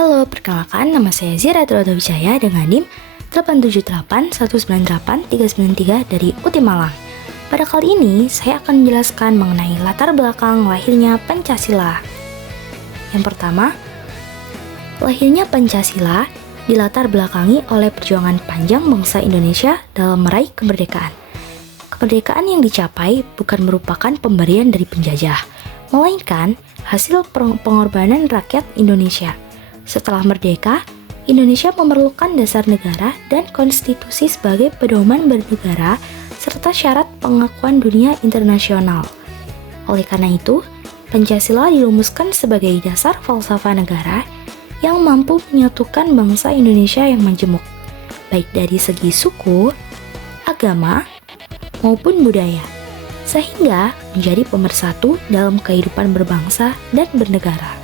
Halo, perkenalkan nama saya Zira Wijaya dengan NIM 878198393 dari UT Malang. Pada kali ini, saya akan menjelaskan mengenai latar belakang lahirnya Pancasila. Yang pertama, lahirnya Pancasila dilatar belakangi oleh perjuangan panjang bangsa Indonesia dalam meraih kemerdekaan. Kemerdekaan yang dicapai bukan merupakan pemberian dari penjajah, melainkan hasil pengorbanan rakyat Indonesia. Setelah merdeka, Indonesia memerlukan dasar negara dan konstitusi sebagai pedoman bernegara serta syarat pengakuan dunia internasional. Oleh karena itu, Pancasila dirumuskan sebagai dasar falsafah negara yang mampu menyatukan bangsa Indonesia yang majemuk, baik dari segi suku, agama, maupun budaya, sehingga menjadi pemersatu dalam kehidupan berbangsa dan bernegara.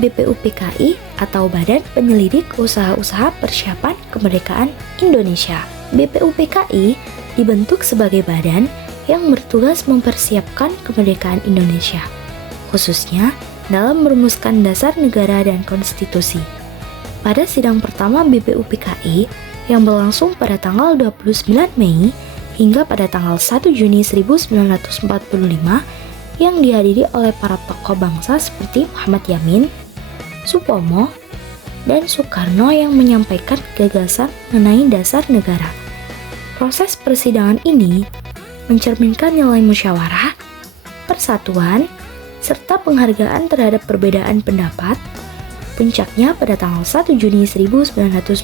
BPUPKI atau Badan Penyelidik Usaha-Usaha Persiapan Kemerdekaan Indonesia. BPUPKI dibentuk sebagai badan yang bertugas mempersiapkan kemerdekaan Indonesia, khususnya dalam merumuskan dasar negara dan konstitusi. Pada sidang pertama BPUPKI yang berlangsung pada tanggal 29 Mei hingga pada tanggal 1 Juni 1945 yang dihadiri oleh para tokoh bangsa seperti Muhammad Yamin, Supomo, dan Soekarno yang menyampaikan gagasan mengenai dasar negara. Proses persidangan ini mencerminkan nilai musyawarah, persatuan, serta penghargaan terhadap perbedaan pendapat. Puncaknya pada tanggal 1 Juni 1945,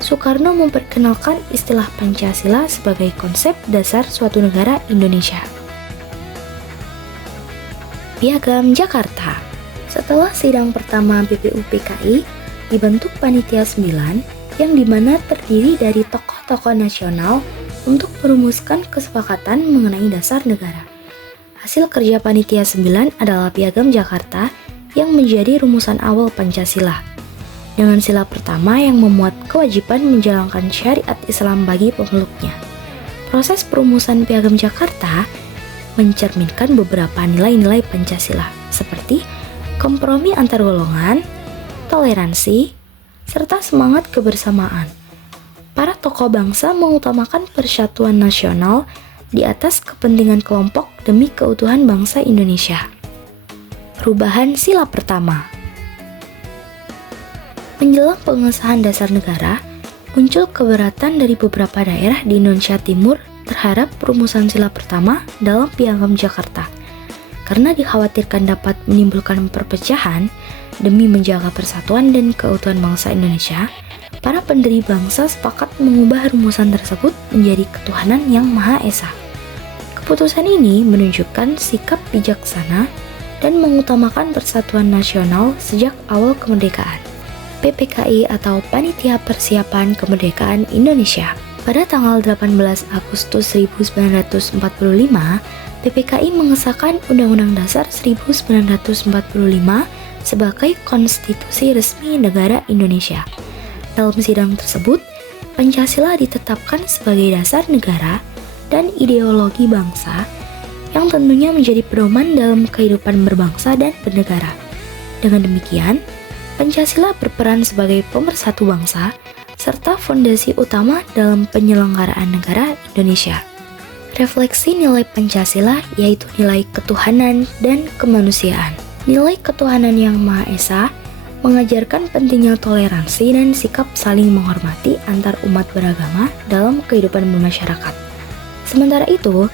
Soekarno memperkenalkan istilah Pancasila sebagai konsep dasar suatu negara Indonesia. Piagam Jakarta. Setelah sidang pertama BPUPKI, dibentuk Panitia 9 yang dimana terdiri dari tokoh-tokoh nasional untuk merumuskan kesepakatan mengenai dasar negara. Hasil kerja Panitia 9 adalah Piagam Jakarta yang menjadi rumusan awal Pancasila, dengan sila pertama yang memuat kewajiban menjalankan syariat Islam bagi pemeluknya. Proses perumusan Piagam Jakarta mencerminkan beberapa nilai-nilai Pancasila, seperti kompromi antar golongan, toleransi, serta semangat kebersamaan. Para tokoh bangsa mengutamakan persatuan nasional di atas kepentingan kelompok demi keutuhan bangsa Indonesia. Perubahan sila pertama. Menjelang pengesahan dasar negara, muncul keberatan dari beberapa daerah di Indonesia Timur terhadap perumusan sila pertama dalam Piagam Jakarta. Karena dikhawatirkan dapat menimbulkan perpecahan demi menjaga persatuan dan keutuhan bangsa Indonesia, para pendiri bangsa sepakat mengubah rumusan tersebut menjadi ketuhanan yang Maha Esa. Keputusan ini menunjukkan sikap bijaksana dan mengutamakan persatuan nasional sejak awal kemerdekaan. PPKI atau Panitia Persiapan Kemerdekaan Indonesia. Pada tanggal 18 Agustus 1945, PPKI mengesahkan Undang-Undang Dasar 1945 sebagai konstitusi resmi negara Indonesia. Dalam sidang tersebut, Pancasila ditetapkan sebagai dasar negara dan ideologi bangsa yang tentunya menjadi pedoman dalam kehidupan berbangsa dan bernegara. Dengan demikian, Pancasila berperan sebagai pemersatu bangsa serta fondasi utama dalam penyelenggaraan negara Indonesia. Refleksi nilai Pancasila yaitu nilai ketuhanan dan kemanusiaan. Nilai ketuhanan yang Maha Esa mengajarkan pentingnya toleransi dan sikap saling menghormati antar umat beragama dalam kehidupan bermasyarakat. Sementara itu,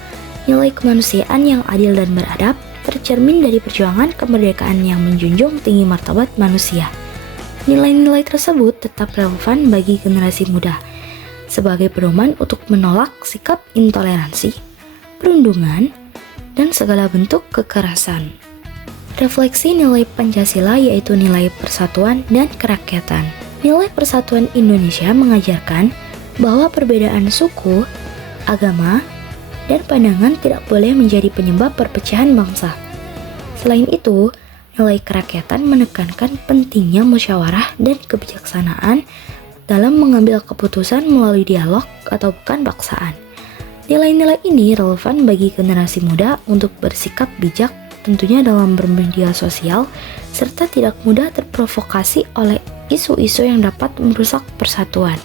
nilai kemanusiaan yang adil dan beradab tercermin dari perjuangan kemerdekaan yang menjunjung tinggi martabat manusia. Nilai-nilai tersebut tetap relevan bagi generasi muda sebagai pedoman untuk menolak sikap intoleransi, perundungan, dan segala bentuk kekerasan. Refleksi nilai Pancasila yaitu nilai persatuan dan kerakyatan. Nilai persatuan Indonesia mengajarkan bahwa perbedaan suku, agama, dan pandangan tidak boleh menjadi penyebab perpecahan bangsa. Selain itu, nilai kerakyatan menekankan pentingnya musyawarah dan kebijaksanaan dalam mengambil keputusan melalui dialog atau bukan paksaan. Nilai-nilai ini relevan bagi generasi muda untuk bersikap bijak tentunya dalam bermedia sosial, serta tidak mudah terprovokasi oleh isu-isu yang dapat merusak persatuan.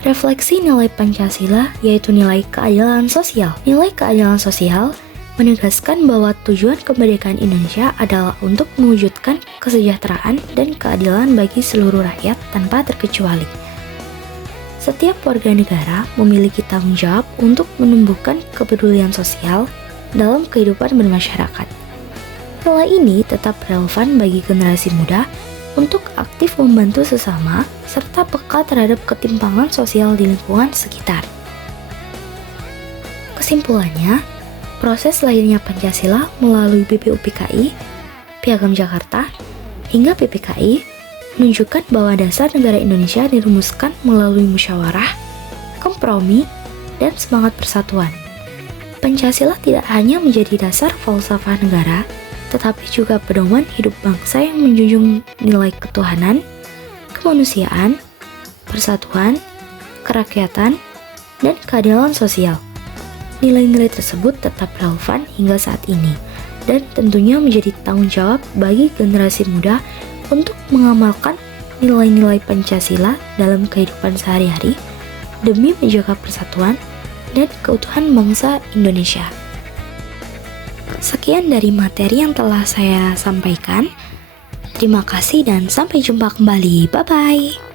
Refleksi nilai Pancasila yaitu nilai keadilan sosial. Nilai keadilan sosial menegaskan bahwa tujuan kemerdekaan Indonesia adalah untuk mewujudkan kesejahteraan dan keadilan bagi seluruh rakyat tanpa terkecuali. Setiap warga negara memiliki tanggung jawab untuk menumbuhkan kepedulian sosial dalam kehidupan bermasyarakat. Nilai ini tetap relevan bagi generasi muda untuk aktif membantu sesama serta peka terhadap ketimpangan sosial di lingkungan sekitar. Kesimpulannya, proses lahirnya Pancasila melalui BPUPKI, Piagam Jakarta, hingga PPKI menunjukkan bahwa dasar negara Indonesia dirumuskan melalui musyawarah, kompromi, dan semangat persatuan. Pancasila tidak hanya menjadi dasar falsafah negara, tetapi juga pedoman hidup bangsa yang menjunjung nilai ketuhanan, kemanusiaan, persatuan, kerakyatan, dan keadilan sosial. Nilai-nilai tersebut tetap relevan hingga saat ini dan tentunya menjadi tanggung jawab bagi generasi muda untuk mengamalkan nilai-nilai Pancasila dalam kehidupan sehari-hari demi menjaga persatuan dan keutuhan bangsa Indonesia. Sekian dari materi yang telah saya sampaikan. Terima kasih dan sampai jumpa kembali. Bye-bye.